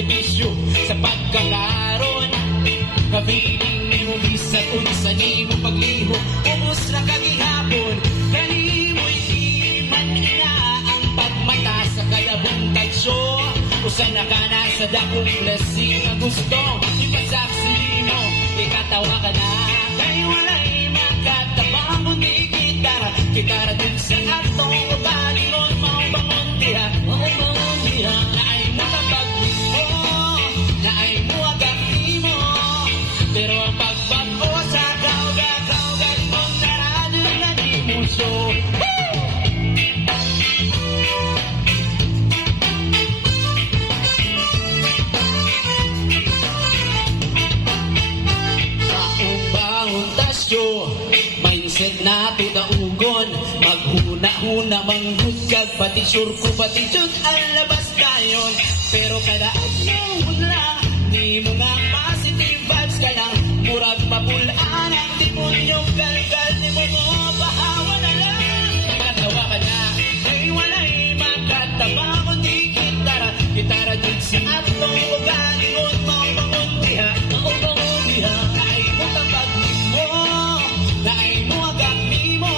sakripisyo sa pagkakaroon. Kapiling mo bisat unsa ni mo pagliho, ubos ra kagihapon. Kani mo'y iman na ang pagmata sa kalabong tagsyo. Usan na ka na sa dakong blessing na gusto ipasaksi mo, ikatawa ka na. Kay wala'y makatabang kundi kitara din sa atong ubalingon. Maubangon diha, maubangon diha. Naay mo kapag mo, naay mo agad mo. Pero ang pagbago sa kaugaling mong narado na di mo so. Taong-baong tasyo, mindset na tudaugon. Maghuna-huna manghugag, pati surko, pati jud ang labas tayon. Pero kada adlaw wala, di mo nga positive vibes ka lang. Murag mapulaan ang demonyo, galgal di mo mo, pahawa na lang. Katawa ka na, ay wala'y makataba kundi kitara jud sa atong ugalingon. Maubangon diha, maubangon diha. Naay mo tabag mo, naay mo agad mo.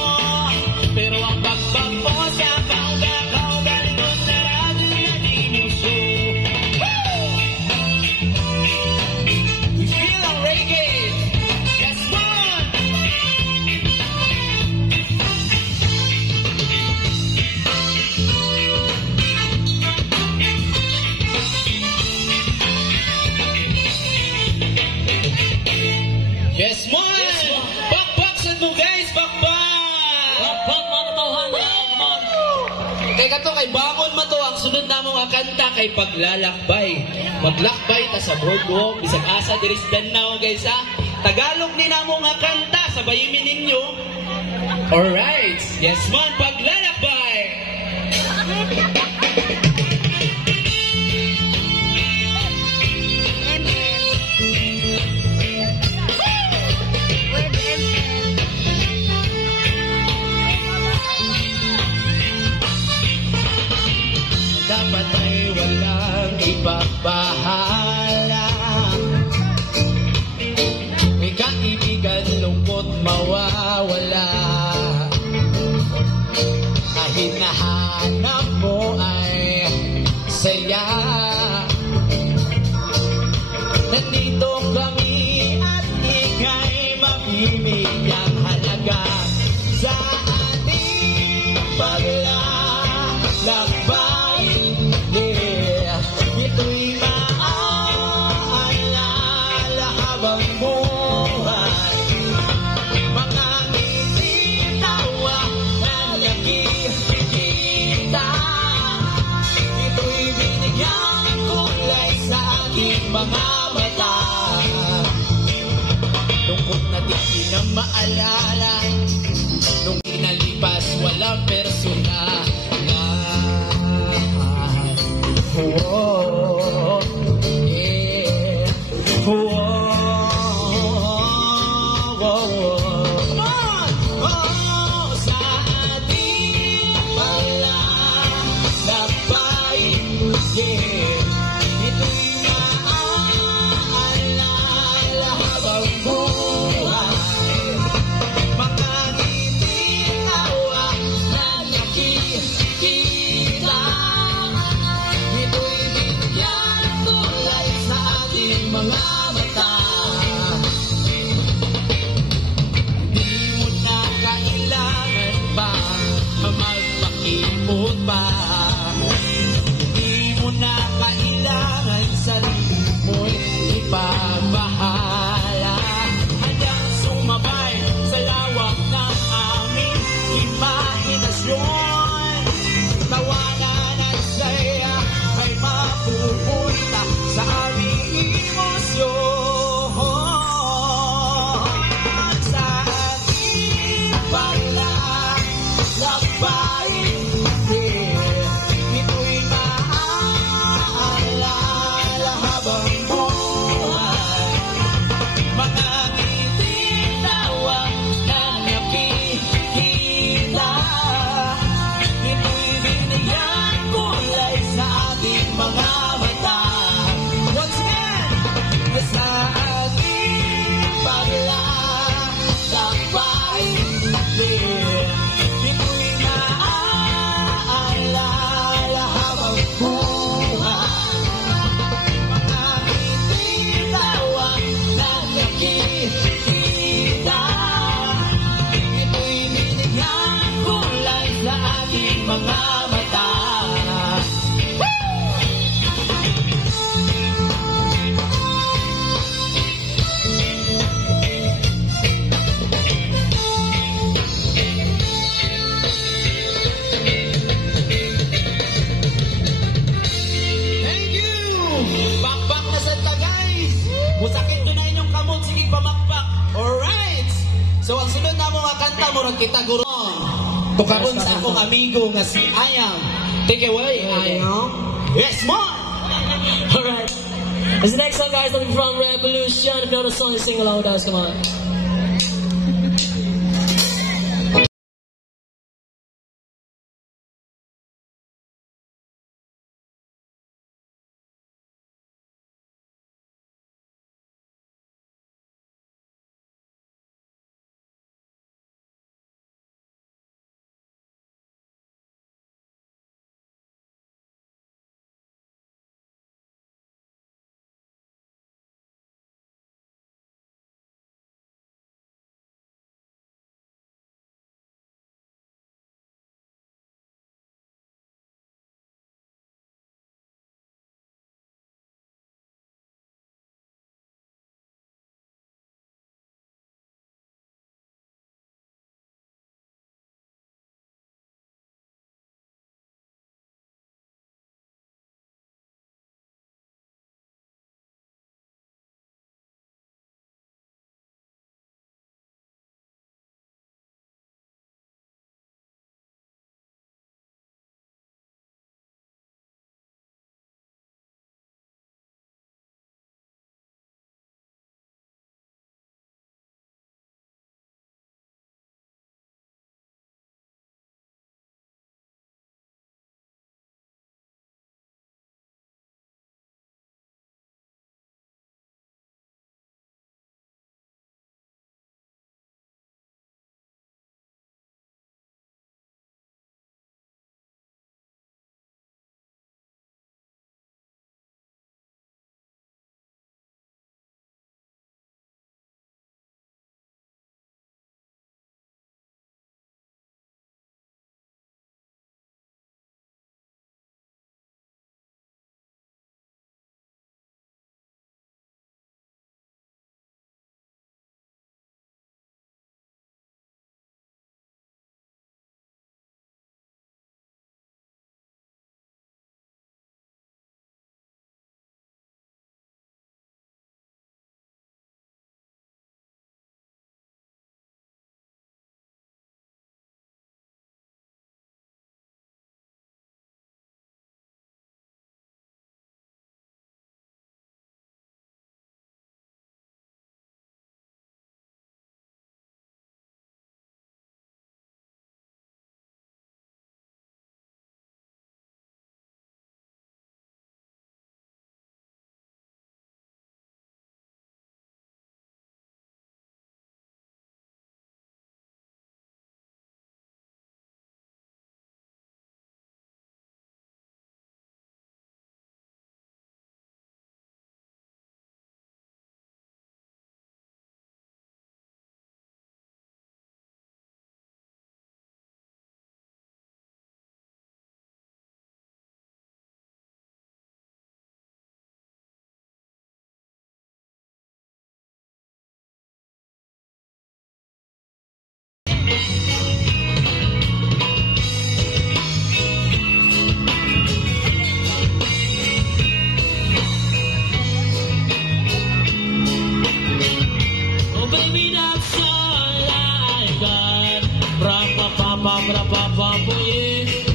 Pero ang pagbago sa kaugalingon narado na di mo so. We feel ang reggae. Yes, man! Yes, man! Bakbak sa mo, guys! Bakbak! Bakbak mga katauhan na, Kay kato kay bangon man to ang sunod namong kanta kay paglalakbay. Maglakbay ta sa boardwalk bisag asa diri sa Danao, guys ha. Tagalog ni namong kanta sa bayimin ninyo. Alright. Yes man, paglalakbay. Dapat ay walang ipapahala. May kaibigan, lungkot mawawala. Kahit nahanap mo ay saya. Nandito kami at ika'y magbibigyan halaga sa ating paglalakbay. Ito'y maaalala habang buhay. Mga ngiti, tawa, na nakikita. Ito'y binigyang kulay sa aking mga mata. Lungkot na di na maalala. Nung inalipas, walang personal. Whoa, yeah. Whoa, whoa. Come on! Oh, sa ating paglalakbay, yeah. Ito'y maaalala habang buhay. Mga ngiti, tawa na nakikita. Mga mata, di mo na kailangan pa magpakipot pa. Di mo na kailangan sarili mo'y ipagbahala. Hanggang sumabay sa lawak ng aming imahinasyon. Tawanan at saya ay mapupunta sa aming sa ating paglalakbay, ito'y maaalala habang buhay. Mga ngiti, tawa na nakikita. Ito'y binigyan kulay sa ating mga mata. So ang sunod na mga kanta murag kita guro. Tukaron sa akong amigo nga si Ayam. Take away, Ayam. Yes, mo. Alright. This next song, guys, will be from Revolution. If you know the song, sing along with us. Come on.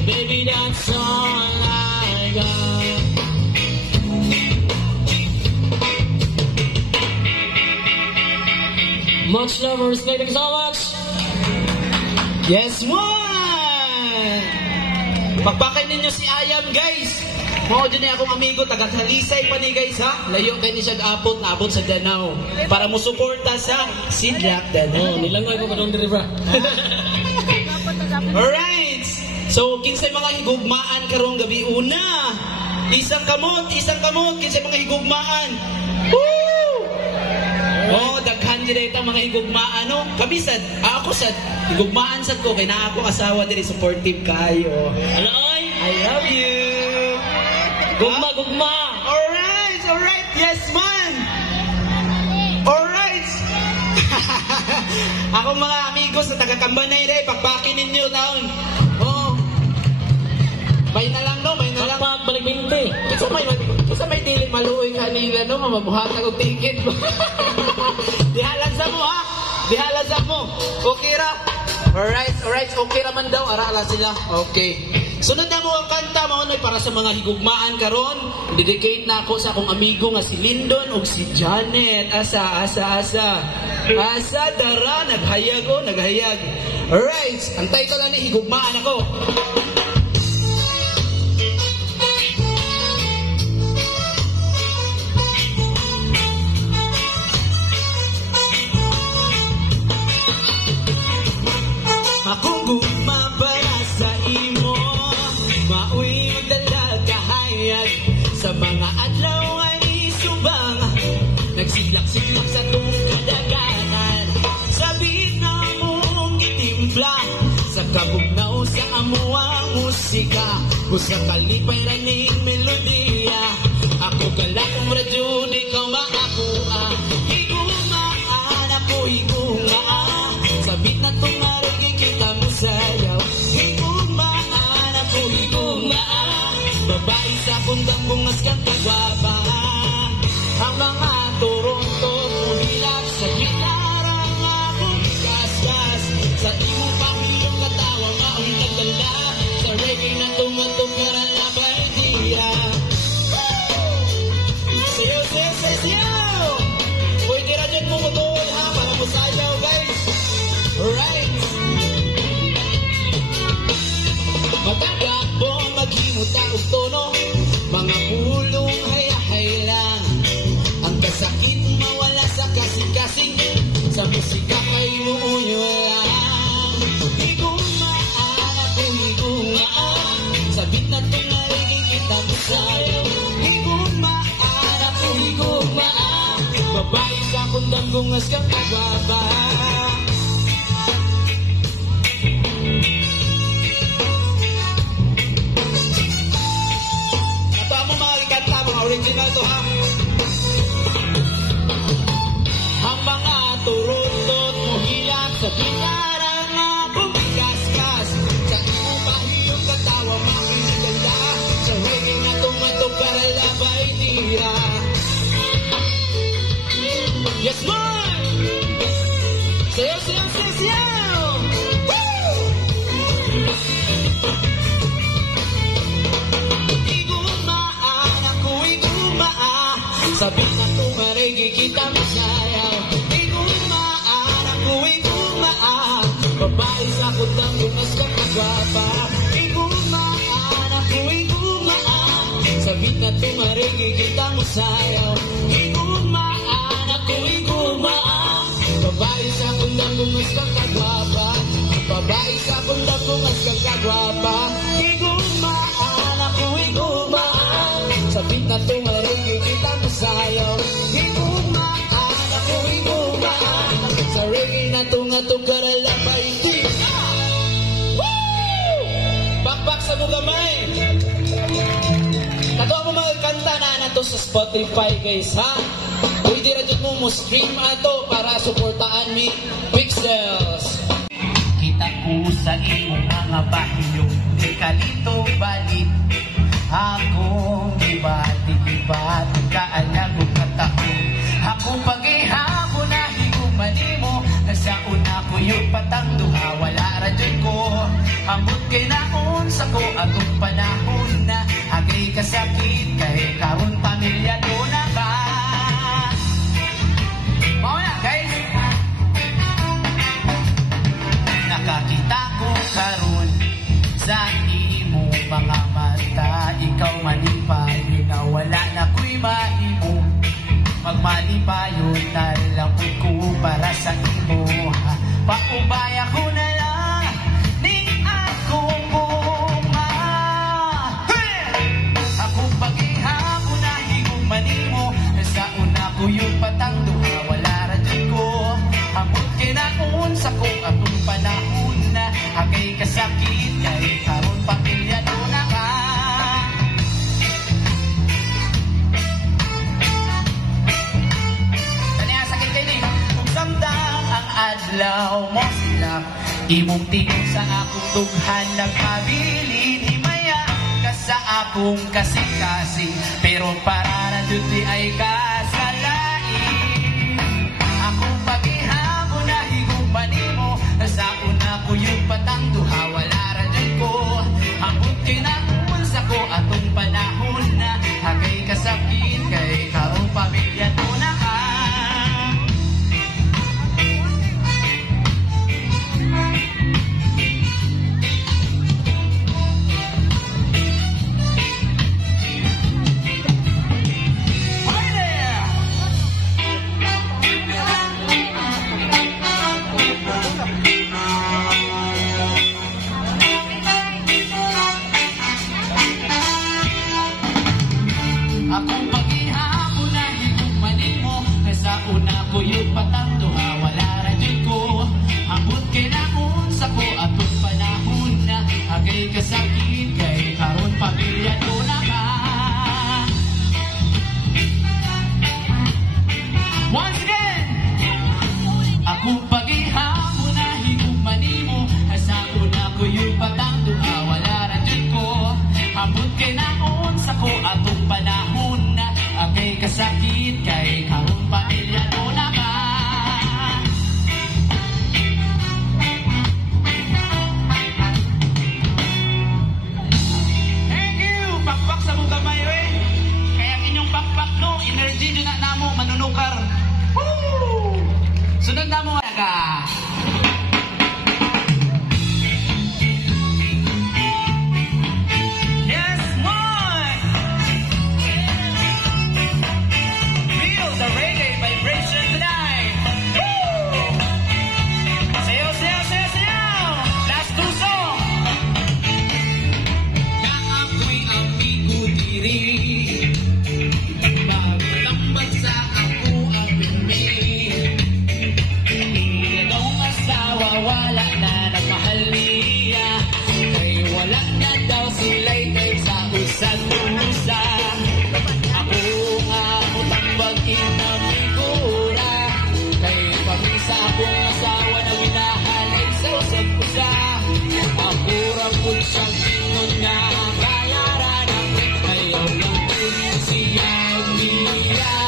Baby, that's all I got. Much love and respect. Thank you so much. Yes, man! Pagpakay ninyo si Ayam, guys. Mao din akong amigo, taga-Talisay pa ni guys, ha? Layo kayo ni siya naabot sa Danao. Para mo suporta sa Sidrak Danao. Oh, nilangoy ko pa doon diri, bra. Alright! So, kinsay mga higugmaan karong gabi una. Isang kamot, kinsay mga higugmaan. Woo! Oh, daghan diri ta mga higugmaan, no? Kami sad, ako sad, higugmaan sad ko kay naa ako asawa diri, supportive kayo. Ano oy? I love you. Gugma, gugma. Alright, yes man. Alright. Ako mga amigos na taga-Kambanay rin, pagpaki ninyo taon. Oh. Bay na lang, no? Bay na lang. Pagpak, balik binti. Isa may dili maluoy kanila, no? Mabuhat ako ticket. Dihalan sa mo, ha? Bihala sa mo. Okay ra? Alright, okay raman daw. Arala sila. Okay. Sunod na mo ang kanta mo para sa mga higugmaan karon. Dedicate na ako sa akong amigo nga si Lyndon ug si Janet. Asa dara naghayag. Alright, ang title na ni higugmaan ako. Akong gugma para sa imo, mauwi magdala kahayag sa mga adlaw ay isubang nagsiglak-siglak sa tong kadaganan. Sabi na mong gitimpla sa kabugnaw sa amuang musika, busa kalipay raning melodiya. Ako galakong radyo, di ka maakuha. Higumaan ako, higumaan. Sabit na tong kita mo sayaw. Higumaan ako, higumaan. Babae sa kundang bungas kang kagwapa. Ang mga Toronto, muhilat sa gitara nga akong kaskas. Sa imo pamilong katawa nga ang nagdala. Sa reggae na tumatugaran na baldiya. Sayaw! Uy, tira dyan mo mag-uwi ha, para mo sayaw guys. Alright. Matagabo maghimuta og tono, mga pulong hayahay lang. Ang kasakit mawala sa kasing-kasing, sa musika kay muuyo lang. Higumaan ako, higumaan. Sabit na tungaligin kita mo sa'yo. Higumaan ako, higumaan. Babae ka kundang gungas kang kagwaba. Original to ha. Ang mga turot-tot muhilang sa gitara nga bumigaskas. Sa imo bahiyong katawa makikaganda. Sa reggae na tumatok para labay tira. Yes man! Sayaw! Woo! Sabi na tumarigi kita masayaw. Higumaan ako, higumaan. Babae sa kundang lumas kang kagwapa. Higumaan ako, higumaan. Sabi na tumarigi kita masayaw. Higumaan ako, higumaan. Babae sa kundang lumas kang kagwapa. Babae sa kundang lumas kang kagwapa. Higumaan ako, higumaan. Sabi na tumarigi kita masayaw. Higumaan ako, higumaan. Sa reggae na tunga-tong karalabay kita. Woo! Bakbak sa mugamay. Katawa mo mga kanta na to sa Spotify guys ha. Pwede rin mo stream ato para suportaan mi Pixels. Kita ko sa imong mga bahiyong di kalito balit. Akong ibati kaanyag o katahon. Akong paghihapon na higumanin mo. Nasaon ako yung patang duha. Wala radyon ko. Amot kay naon sa ko atong panahon na. Agay kasakit kay karon pamilyado na ka. Mauna guys. Nakakita ko karon sa imo mga mata. Ikaw manipayo na wala na ko'y maimo. Magmanipayo na lang ko para sa imo. Paubaya ko na lang ni akong bunga. Akong paghihapon na higumanin mo. Sa una ko yung patang duha. Wala radyon ko. Amot kinaon sa kong atong panahon na. Agay kasakit kay karon pamilyado na ka. Adlaw mo sila imong tingog sa akong tughan nagpabilin himaya ka sa akong kasing-kasing pero para na duty ay kasalain akong paghihapon na kasakit kay karon pamilya ko na ka. Once again, ako pag-ihapon na higugmanin mo, asako na ko yung patang duha, wala radyon ko. Hapon kay naon sa ko atong panahon na agay kasakit kay karon pamilya ko na ka. Pakpak sa mong kamay, we. Kaya inyong pakpak, no? Energy nyo na namo, manunukar. Woo! Sunod na mo, ka. Yes, one! Feel the reggae vibration tonight. Woo! Sayo, sayo, sayo, sayo! Last two songs. Magtambag sa ako ang bumi. Ilanong asawa, wala na nagmahal niya. Kay wala na daw sila'y kay sa usag-usa. Ako nga mutambag inamigura. Kay pamisa akong asawa na minahalay sa usag-usa. Ako rapod siyang ingon nga bayaran. Ayaw lang din siya biyain.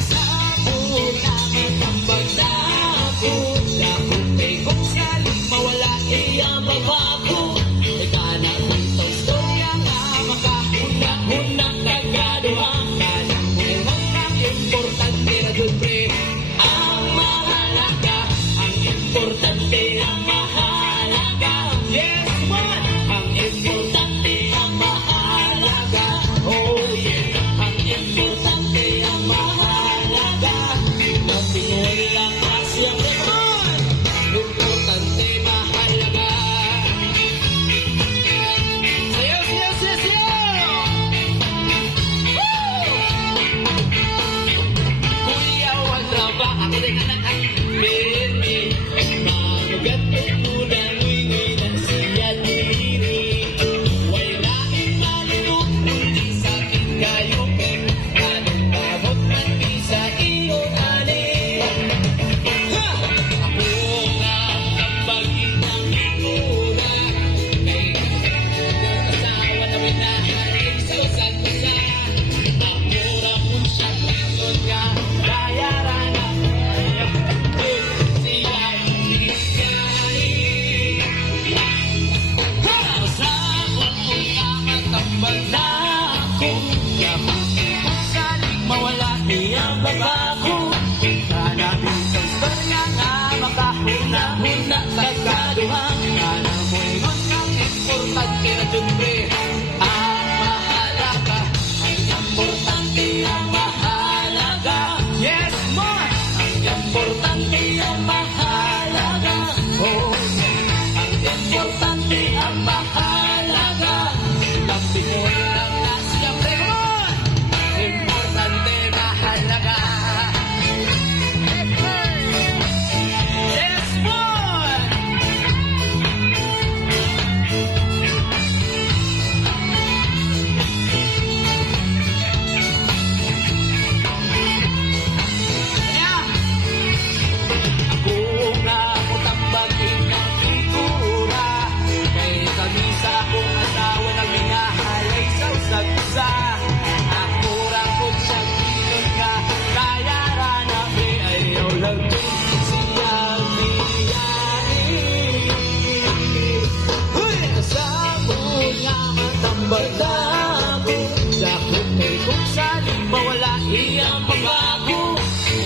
Sa ako namin ang bagdako. Dahil kay kung saling mawala iyang babago. Ika na itong storya nga makahuna-huna kagaduhan. Kanang mulimang ang importante na dulbre. Ang mahalaga, ang importante ang mahalaga. Yes, man! Ang importante ang mahalaga. Oh, yeah. Ang importante ang mahalaga. Ng Pinoy lang kasi ang reman. Importante, mahalaga. Sayo, sayo, sayo, sayo! Woo! Kuya, wala ba? Ako din anak ang baby. Manugat at muna, nguy-nguy na siya diri. Wala imalunok, hindi sa akin kayo, pero anong tabot man di sa iyo, ani. Ha! Ako nga ang baging ng figura. Kay asawa na minahalay sa usag-usa. Ako rapon siya pingon nga bayaran na ayaw din siya biyain. Ha! Usapon ko nga matambag na ako. Yapon kung saling mawala iyang babago. Hanapin sa storya nga makahuna-huna kagaduhan. Kana mo'y ngunang importante na dulbre. Ang mahalaga, ang importante ang mahalaga. Yes, man! Ang importante ang mahalaga. Oh, ang importante ang mahalaga. Ng Pinoy lang na siyempre, man! Importante, mahalaga. Yes, man! Yeah! Ako nga mutambag ng figura. Kay kamisa akong asawa na minahalay sa usag-usa. Ako rapod siyang ingon nga bayaran na may ayaw lang din siya biyain. Huy! Kasama nga matambag na ako. Dahil kay kung saling mawala iyang babago.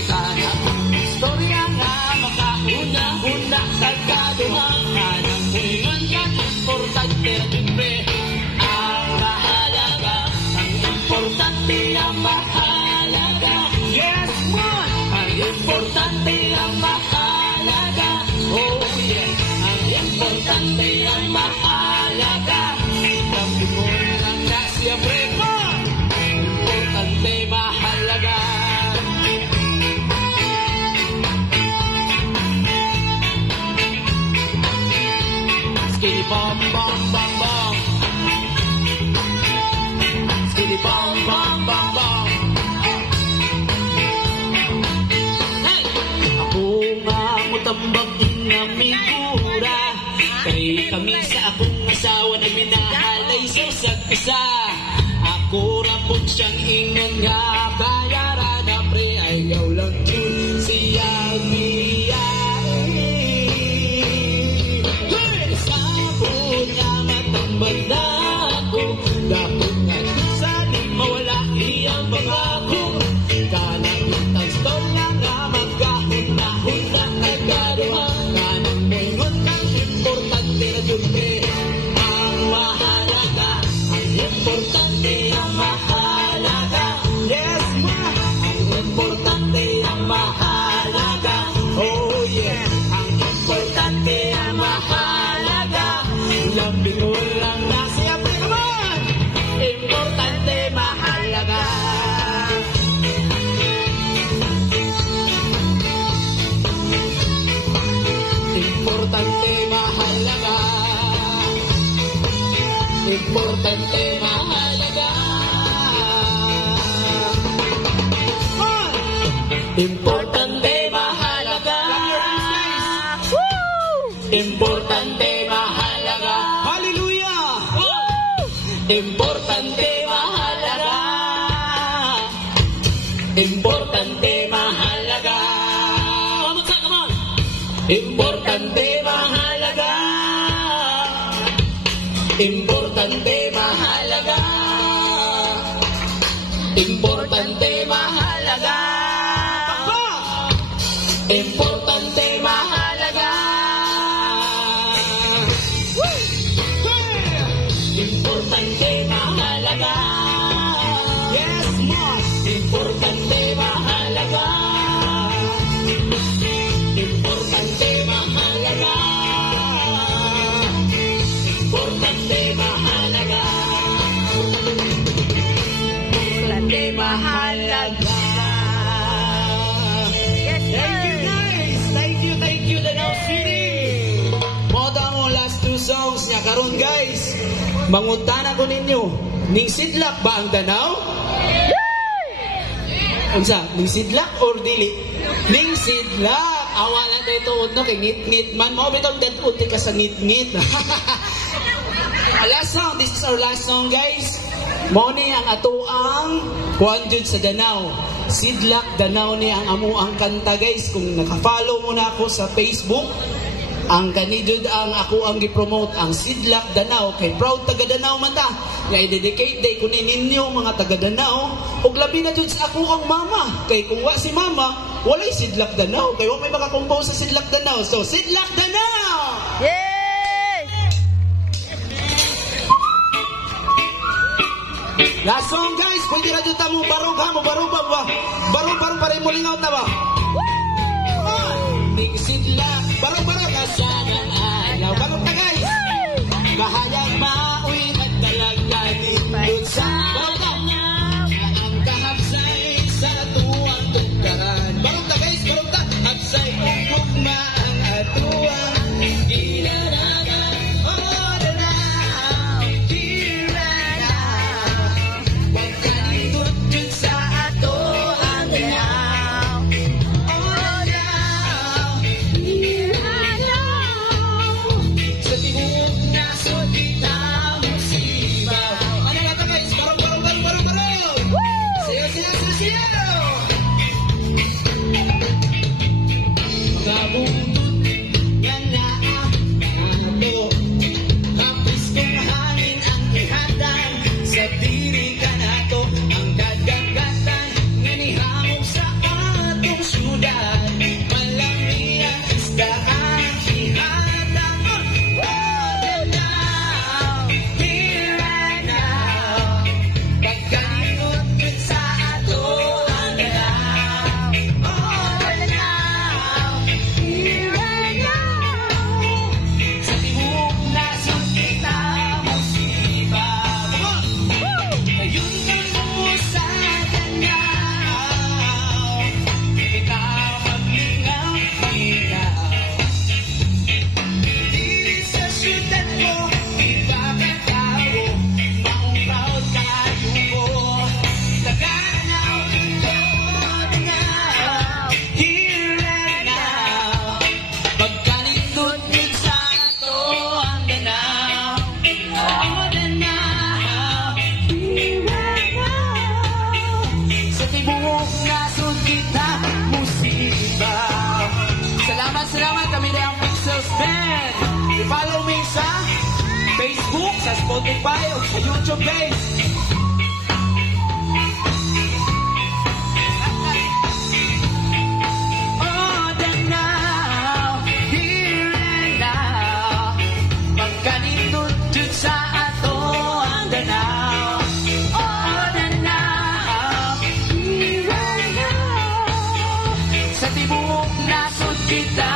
Sana istorya nga makahuna-huna kagaduhan. Kanang mulingan nga importante na dulbre. Ang mahalaga, ang importante ang mahalaga. Yes, man! Ang importante ang mahalaga. Oh, yeah. Ang importante ang mahalaga. Ng Pinoy lang na siyempre, man! Importante, mahalaga. Skitty bom bom bom bom. Skitty bom bom bom bom. Hey! Ako nga mutambag na migura. Kay kami sa akong asawa na minahalay sa isa't isa. Ako rapon siyang ingon nga bayaran na pre ayaw lang yun siya biyahe. Sabon nga matambag na ako. Dapat nga saling mawala iyang pangako. Kanang utang store na nga magkahon-mahon na nagkaroon. Kanang mo'y ang importante na dulpe. Ang mahalaga, ang importante ang mahalaga. Yes, ma! Ang importante ang mahalaga. Oh yeah! Ang importante ang mahalaga. Lambing mo lang na siya pa naman. Importante mahalaga. Importante mahalaga. Importante mahalaga. Importante mahalaga. Importante mahalaga. Hallelujah! Importante mahalaga. Importante mahalaga. One more time, come on. Importante mahalaga. Importante mahalaga. Importante mahalaga. Importante mahalaga. Importante mahalaga. Yes, ma'am. Importante mahalaga. Importante mahalaga. Importante mahalaga. Importante mahalaga. Thank you, Danau City. Moda mo last two songs niya karon guys. Mangutana ko ninyo, ning sidlak ba ang Danau? Unsa, ning sidlak or dili? Ning sidlak. Awalan dito no kay ngit-ngit man mo bitaw dadto ka sa ngit-ngit. Last song, this is our last song guys. Mao ni ang atoang kuan jud sa Danau. Sidlak Danau ni ang amo ang kanta guys. Kung naka-follow mo na ako sa Facebook, ang kanidud ang ako ang gi-promote ang Sidlak Danau kay proud taga Danau man ta. Ya i-dedicate day kunin ninyo mga taga Danau ug labi na jud sa ako ang mama. Kay kung wa si mama, walay Sidlak Danau. Kay wa may maka-compose sa Sidlak Danau. So Sidlak Danau. Yay! Last song guys, pwede na dito mo barog ha, mo barog ba? Barog pa rin mo lingaw ta ba? Ning sidlak, barog ka sa alaw. Barog ta guys. Mahayag mauwi at dalagdanin dun sa Danau. Ang kahapsay sa tuwang tugkaran. Barog ta guys, barog ta. Hapsay ugog na ang atuang ginaragan. Oh, Danau, ginaragan. Pagkalindot dun sa ato ang Danau. Oh, Danau, ginaragan. Sa tibuok na sudita mo sibaw. Ano nga ta guys? Barog. Siyaw. Kabutut yan na ato. Kapis kong hangin ang ihatan. Sa diri ka na to. Ang kadagatan nga nihangog sa atong syudad. Malami ang isda ang ihatan. Oh, Danau, here and now. Pagkalingot dun sa ato ang Danau. Oh, Danau, here and now. Sa tibuok na sukita mo sibaw. Ayun na mo sa Danau. Bitaw sa Spotify o sa YouTube guys. Oh, then now, here and now, pagkanindot jud sa ato ang ganaw. Oh, then now, here and now, sa tibuok nasod kita.